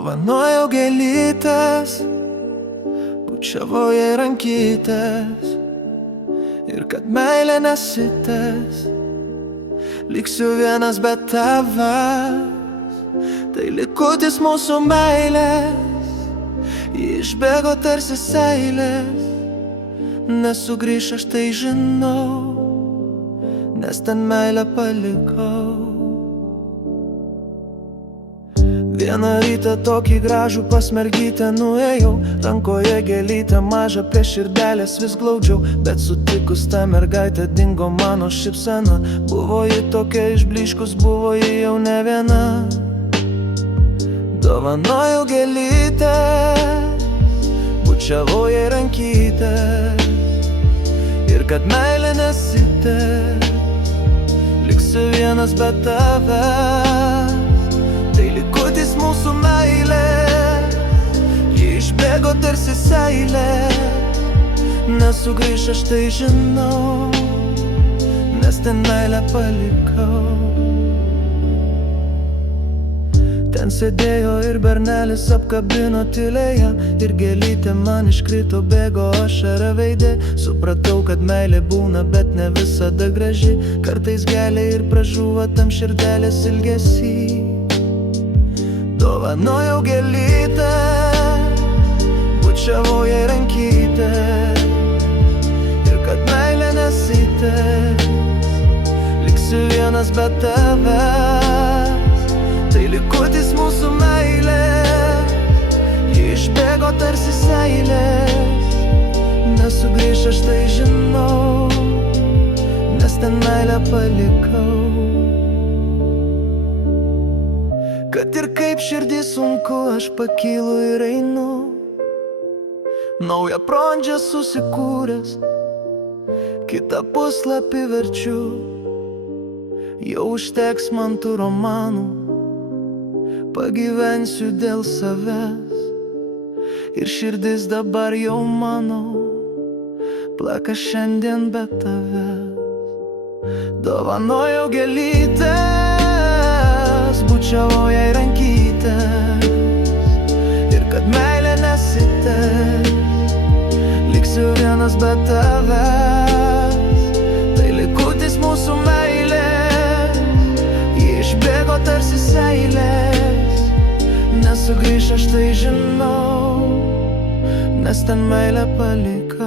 Dovanojau gėlytes, bučiavau jai rankytes, ir kad meilė nesitęs, liksiu vienas be tavęs. Tai likutis mūsų meilės, ji išbėgo tarsi seilės, nesugrįš aš tai žinau, nes ten meilę palikau. Vieną rytą tokį gražų pas mergytę nuėjau, rankoje gėlytę mažą prie širdelės vis glaudžiau, bet sutikus tą mergaitę dingo mano šypsena. Buvo ji tokia išblyškus, buvo ji jau ne viena. Dovanojau gėlytę, bučiavau jai rankytę, ir kad meilė nesitęs, liksiu vienas be tavęs. Tai likutis mūsų meilė, ji išbėgo tarsi seilė, nesugrįš aš tai žinau, nes ten meilę palikau. Ten sėdėjo ir bernelis apkabino tylėje, ir gėlytė man iškrito, bėgo ašara veide. Supratau, kad meilė būna, bet ne visada graži, kartais gelia ir pražūva tam širdelės ilgesy. Dovanojau gėlytę, bučiavau jai rankytę, ir kad meilė nesitęs, liksiu vienas be tavęs. Tai likutis mūsų meilė, ji išbėgo tarsi seilės, nesugrįš aš tai žinau, nes ten meilę palikau. Kad ir kaip širdį sunku, aš pakylu ir einu, naują pradžią susikūręs, kitą puslapį verčiu. Jau užteks man tų romanų, pagyvensiu dėl savęs, ir širdis dabar jau mano plaka šiandien be tavęs. Dovanojau gėlytes, bučiavau jai rankytes, ir kad meilė nesitęs, liksiu vienas be tavęs. Tai likutis mūsų meilė, ji išbėgo tarsi seilės, nesugrįš aš tai žinau, nes ten meilę palikau.